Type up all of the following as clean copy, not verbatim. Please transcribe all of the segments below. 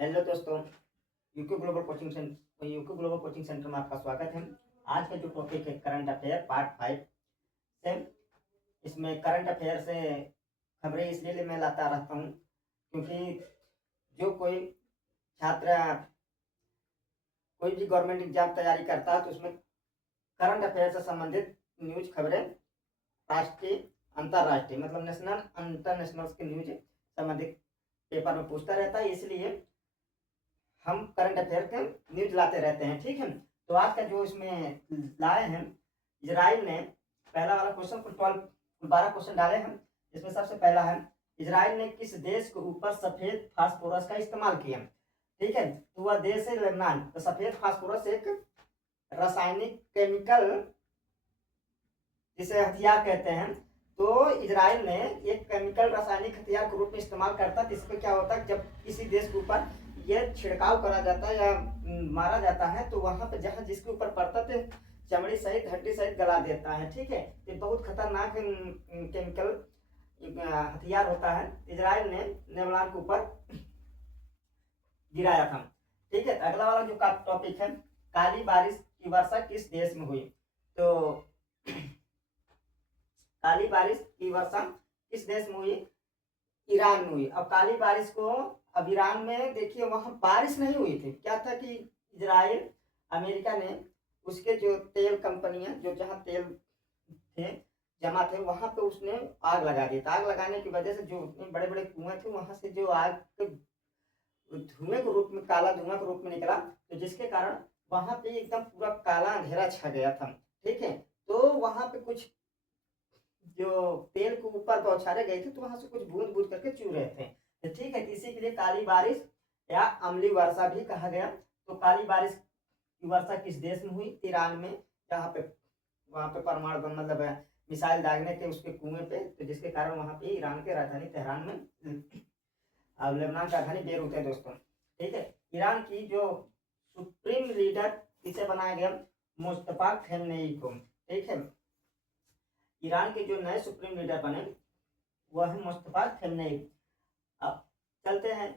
Hello दोस्तों, UK global coaching centre में आपका स्वागत है। आज का जो टॉपिक है करंट अफेयर पार्ट 5 से। इसमें करंट अफेयर से खबरें इसलिए मैं लाता रहता हूँ क्योंकि जो कोई छात्र कोई भी गवर्नमेंट एग्जाम तैयारी करता है तो उसमें करंट अफेयर से संबंधित न्यूज खबरें राष्ट्रीय अंतर्राष्ट्रीय मतलब नेशनल इंटरनेशनल के न्यूज संबंधित पेपर में पूछता रहता है, इसलिए हम करंट अफेयर के न्यूज लाते रहते हैं। ठीक है, तो आज का जो इसमें लाए हैं, इजराइल ने पहला वाला क्वेश्चन कुल 12 क्वेश्चन डाले हैं। इसमें सबसे पहला है, इजराइल ने किस देश के ऊपर सफेद फास्फोरस का इस्तेमाल किया? ठीक है, तो वह देश है लेबनान। तो सफेद फास्फोरस एक रासायनिक केमिकल जिसे हथियार कहते हैं, तो इजराइल ने एक केमिकल रासायनिक हथियार के रूप में इस्तेमाल करता है। इसमें क्या होता है, जब किसी देश के ऊपर यह छिड़काव करा जाता है या मारा जाता है तो वहां पे जहां जिसके ऊपर पड़ता है चमड़ी सहित हड्डी सहित गला देता है। ठीक है, ये बहुत खतरनाक केमिकल हथियार होता है। इजराइल ने लेबनान के ऊपर गिराया था। ठीक है, अगला वाला जो टॉपिक है, काली बारिश की वर्षा किस देश में हुई? तो काली बारिश की वर्षा किस देश में हुई? ईरान में हुई। अब काली बारिश को अब ईरान में देखिए वहां बारिश नहीं हुई थी। क्या था कि इजराइल अमेरिका ने उसके जो तेल कंपनियां जो जहां तेल थे जमा थे वहां पे उसने आग लगा दी। आग लगाने की वजह से जो बड़े बड़े कुएं थे वहां से जो आग धुएं के रूप में काला धुआं के रूप में निकला, तो जिसके कारण वहां पे एकदम पूरा काला अंधेरा छा गया था। ठीक है, तो वहां पे कुछ जो तेल के ऊपर बौछारे गए थे तो वहां से कुछ बूंद बूंद करके चू रहे थे। तो ठीक है, इसी के लिए काली बारिश या अम्लीय वर्षा भी कहा गया। तो काली बारिश की वर्षा किस देश में हुई? ईरान में, जहाँ पे वहां पे परमाणु बम मतलब मिसाइल दागने के उसके कुएं पे, तो जिसके कारण वहां पे ईरान के राजधानी तेहरान में अब लेबनान की राजधानी बेरूत है दोस्तों। ठीक है, ईरान की जो सुप्रीम लीडर किसे बनाया गया? मुस्तफा खमेनेई को। ठीक है, ईरान के जो नए सुप्रीम लीडर बने वह है मुस्तफा खमेनेई। अब चलते हैं,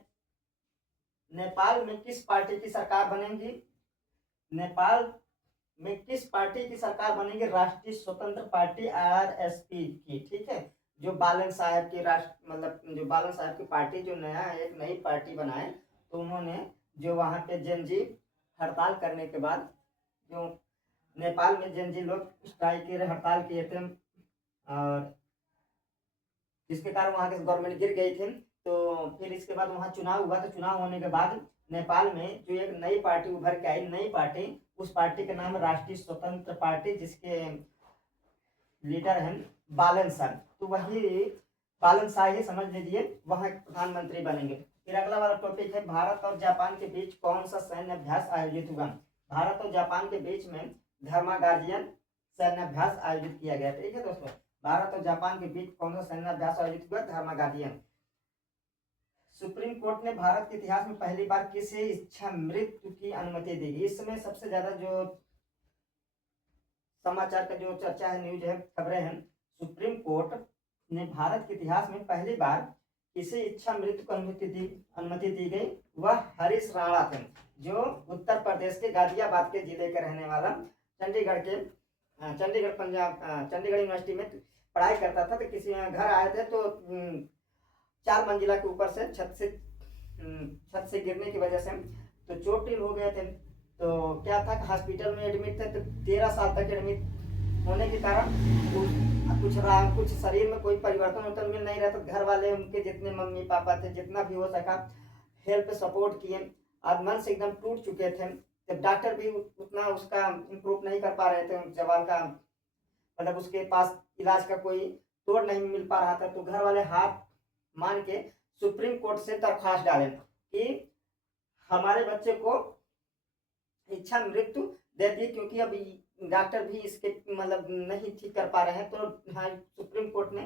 नेपाल में किस पार्टी की सरकार बनेगी? नेपाल में किस पार्टी की सरकार बनेगी? राष्ट्रीय स्वतंत्र पार्टी आरएसपी की। ठीक है, जो बालन साहब की राष्ट्र मतलब जो बालन साहब की पार्टी जो नया एक नई पार्टी बनाए, तो उन्होंने जो वहां पे जनजी हड़ताल करने के बाद जो नेपाल में जनजी लोग स्ट्राइक किए हड़ताल किए थे और जिसके कारण वहां की गवर्नमेंट गिर गई थी, तो फिर इसके बाद वहां चुनाव हुआ। तो चुनाव होने के बाद नेपाल में जो एक नई पार्टी उभर के आई, नई पार्टी, उस पार्टी का नाम राष्ट्रीय स्वतंत्र पार्टी, जिसके लीडर हैं बालन शाह। तो वही बालन शाह ही समझ लीजिए वहां प्रधानमंत्री बनेंगे। फिर अगला वाला टॉपिक है, भारत और जापान के बीच कौन सा सैन्य अभ्यास आयोजित हुआ? भारत और जापान के बीच में धर्मा गार्जियन सैन्य अभ्यास आयोजित किया गया। ठीक है दोस्तों, भारत और जापान के बीच कौन सा सैन्य अभ्यास आयोजित हुआ? धर्मा गार्जियन। सुप्रीम कोर्ट ने भारत के इतिहास में पहली बार किसे इच्छा मृत्यु की अनुमति दी? इस समय सबसे ज्यादा जो समाचार का जो चर्चा है, न्यूज है, खबरें हैं, सुप्रीम कोर्ट ने भारत के इतिहास में पहली बार किसे इच्छा मृत्यु को अनुमति दी गई? वह हरीश राणा थे, जो उत्तर प्रदेश के गाजियाबाद के जिले के रहने वाला, चंडीगढ़ पंजाब चंडीगढ़ यूनिवर्सिटी में पढ़ाई करता था। तो किसी घर आए थे तो 4 मंजिला के ऊपर से छत से गिरने की वजह से तो चोटिल हो गए थे। तो क्या था कि हॉस्पिटल में एडमिट थे, तो 13 साल तक एडमिट होने के कारण कुछ शरीर में कोई परिवर्तन मिल नहीं रहा। तो घर वाले उनके जितने मम्मी पापा थे जितना भी हो सका हेल्प सपोर्ट किए, आज मन से एकदम टूट चुके थे। जब डॉक्टर भी उतना उसका इम्प्रूव नहीं कर पा रहे थे, जवाब का मतलब उसके पास इलाज का कोई तोड़ नहीं मिल पा रहा था, तो घर वाले हाथ मान के सुप्रीम कोर्ट से दरख्वास्त डाले कि हमारे बच्चे को इच्छा मृत्यु दे दी, क्योंकि अब डॉक्टर भी इसके मतलब नहीं ठीक कर पा रहे हैं। तो हाँ, सुप्रीम कोर्ट ने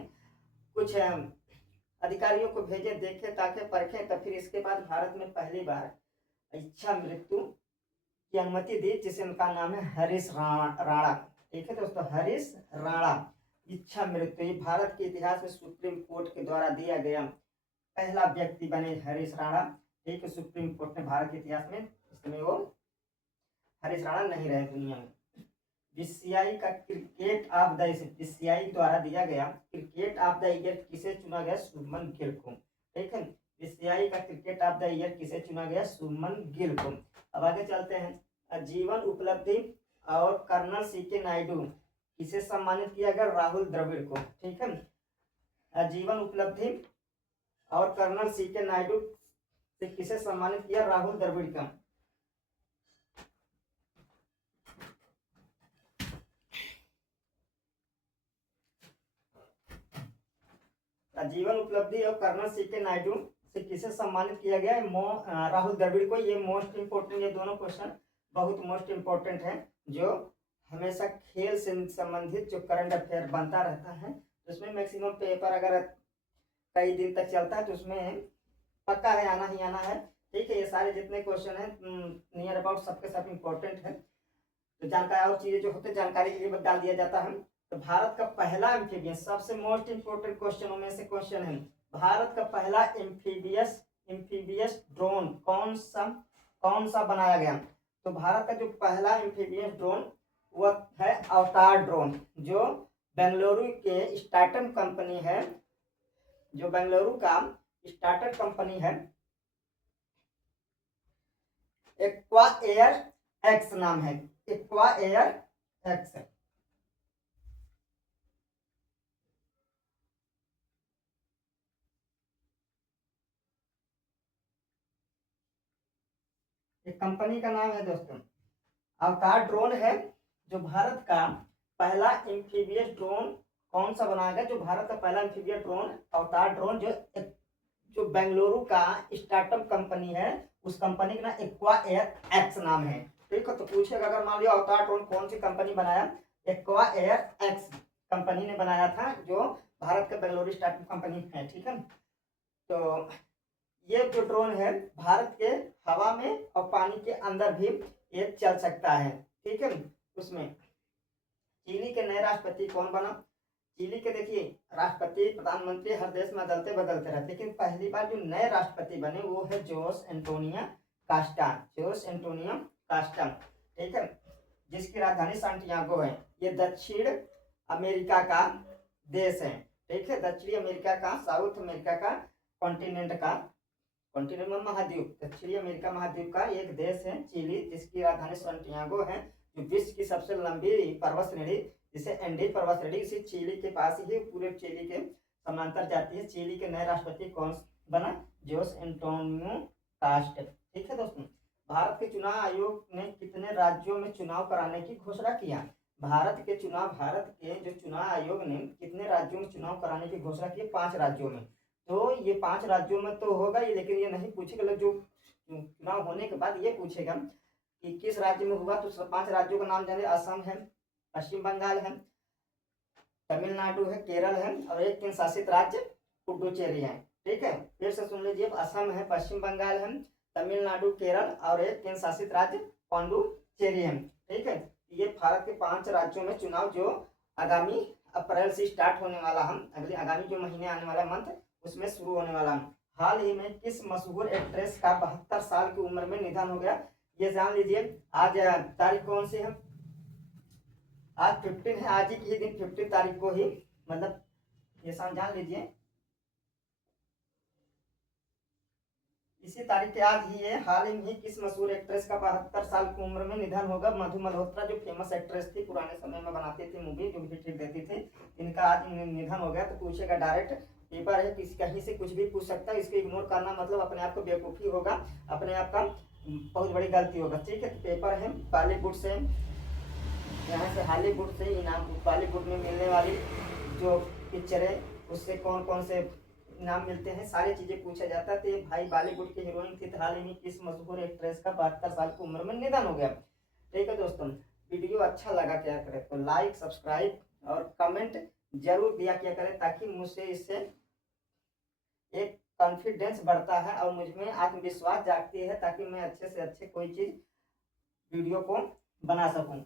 कुछ अधिकारियों को भेजे, देखे ताकि परखे, तब फिर इसके बाद भारत में पहली बार इच्छा मृत्यु की अनुमति दी, जिसे उनका नाम है हरीश राणा। ठीक है दोस्तों, हरीश राणा इच्छा मृत्यु, ये भारत के इतिहास में सुप्रीम कोर्ट के द्वारा दिया गया पहला व्यक्ति बने हरीश राणा। ठीक है, सुप्रीम कोर्ट ने भारत के इतिहास में इस समय वो हरीश राणा नहीं रहे दुनिया में। बीसीसीआई का क्रिकेट ऑफ द बीसीसीआई द्वारा दिया गया क्रिकेट ऑफ द ईयर किसे चुना गया? शुभमन गिल को। ठीक है, बीसीसीआई का क्रिकेट ऑफ द ईयर किसे चुना गया? शुभमन गिल को। अब आगे चलते हैं। जीवन उपलब्धि और कर्नल सीके नायडू किसे सम्मानित किया गया? राहुल द्रविड़ को। ठीक है, जीवन उपलब्धि और कर्नल सीके नायडू से किसे सम्मानित किया? राहुल द्रविड़ का। जीवन उपलब्धि और कर्नल सीके नायडू से किसे सम्मानित किया गया? राहुल द्रविड़ को। ये मोस्ट इंपोर्टेंट, ये दोनों क्वेश्चन बहुत मोस्ट इंपोर्टेंट है, जो हमेशा खेल से संबंधित जो करंट अफेयर बनता रहता है, तो उसमें मैक्सिमम पेपर अगर कई दिन तक चलता है तो उसमें पक्का है, आना ही आना है। ठीक है, ये सारे जितने क्वेश्चन हैं नियर अबाउट सबके सब इंपॉर्टेंट है। तो जानकारी और चीजें जो होते हैं जानकारी के लिए डाल दिया जाता है। तो भारत का पहला एम्फीबियस, सबसे मोस्ट इंपोर्टेंट क्वेश्चनों में से क्वेश्चन है, भारत का पहला एम्फीबियस ड्रोन कौन सा बनाया गया? तो भारत का जो पहला एम्फीबियस ड्रोन वह है अवतार ड्रोन, जो बेंगलुरु के स्टार्टअप कंपनी है, जो बेंगलुरु का स्टार्टअप कंपनी है, एक्वा एयर एक्स नाम है, एक्वा एयर एक्स। एक कंपनी का नाम है दोस्तों। अवतार ड्रोन है जो भारत का पहला एम्फीबियस ड्रोन कौन सा बनाया गया? जो भारत का पहला एम्फीबियस ड्रोन अवतार ड्रोन, जो बेंगलुरु का स्टार्टअप कंपनी है, उस कंपनी का नाम एक्वा एयर एक्स नाम है। ठीक है, तो पूछेगा अगर मान लिया अवतार ड्रोन कौन सी कंपनी बनाया? एक्वा एयर एक्स कंपनी ने बनाया था, जो भारत का बेंगलुरु स्टार्टअप कंपनी है। ठीक है, तो ये जो ड्रोन है भारत के हवा में और पानी के अंदर भी ये चल सकता है। ठीक है, उसमें चिली के नए राष्ट्रपति कौन बना? चिली के देखिए राष्ट्रपति प्रधानमंत्री हर देश में बदलते रहते, लेकिन पहली बार जो नए राष्ट्रपति बने वो है जोस एंटोनियो कास्टा। ठीक है, जिसकी राजधानी सैंटियागो है। ये दक्षिण अमेरिका का देश है। ठीक है, दक्षिणी अमेरिका का, साउथ अमेरिका का कॉन्टिनेंट महाद्वीप, दक्षिणी अमेरिका महाद्वीप का एक देश है चिली, जिसकी राजधानी सैंटियागो है, जो विश्व की सबसे लंबी पर्वत श्रेणी जिसे एंडीज पर्वत श्रेणी इसी चिली के पास ही पूरे चिली के समांतर जाती है। चिली के नए राष्ट्रपति कौन बना? Jose Antonio cast. ठीक है दोस्तों, भारत के चुनाव आयोग ने कितने राज्यों में चुनाव कराने की घोषणा किया? भारत के जो चुनाव आयोग ने कितने राज्यों में चुनाव कराने की घोषणा की? 5 राज्यों में। तो ये 5 राज्यों में तो होगा ही, लेकिन ये नहीं पूछेगा, जो चुनाव होने के बाद ये पूछेगा कि किस राज्य में हुआ। तो 5 राज्यों का नाम जाने, असम है, पश्चिम बंगाल है, तमिलनाडु है, केरल है, और एक केंद्र शासित राज्य पुडुचेरी है। ठीक है, फिर से सुन लीजिए, असम है, पश्चिम बंगाल है, तमिलनाडु, केरल और एक केंद्र शासित राज्य पुडुचेरी है। ठीक है, ये भारत के 5 राज्यों में चुनाव जो आगामी अप्रैल से स्टार्ट होने वाला, हम आगामी जो महीने आने वाला मंथ उसमें शुरू होने वाला। हाल ही में किस मशहूर एक्ट्रेस का 72 साल की उम्र में निधन हो गया? ये जान लीजिए। आज तारीख कौन सी है? आज 15 है, आज ही के दिन 15 तारीख को ही, मतलब ये जान लीजिए, इसी तारीख के आज ही है, हाल ही में किस मशहूर एक्ट्रेस का 72 साल की उम्र में निधन होगा? मधु मल्होत्रा, जो फेमस एक्ट्रेस थी, पुराने समय में बनाती थी मूवी, जो भी ठीक देती थी, इनका आज निधन हो गया। तो पूछेगा, डायरेक्ट पेपर है, किसी कहीं से कुछ भी पूछ सकता है, इसको इग्नोर करना मतलब अपने आप को बेवकूफ़ी होगा, अपने आप का बहुत बड़ी गलती होगा। ठीक है, तो पेपर है बॉलीवुड से, यहाँ से हॉलीवुड से इनाम, बॉलीवुड में मिलने वाली जो पिक्चर है उससे कौन कौन से इनाम मिलते हैं, सारी चीजें पूछा जाता है। तो भाई बॉलीवुड की हीरोइन थी, हाल ही में किस मशहूर एक्ट्रेस का 72 साल की उम्र में निधन हो गया। ठीक है दोस्तों, वीडियो अच्छा लगा क्या करें तो लाइक, सब्सक्राइब और कमेंट जरूर दिया क्या करें, ताकि मुझसे इससे एक कॉन्फिडेंस बढ़ता है और मुझ में आत्मविश्वास जागती है, ताकि मैं अच्छे से अच्छे कोई चीज वीडियो को बना सकूं।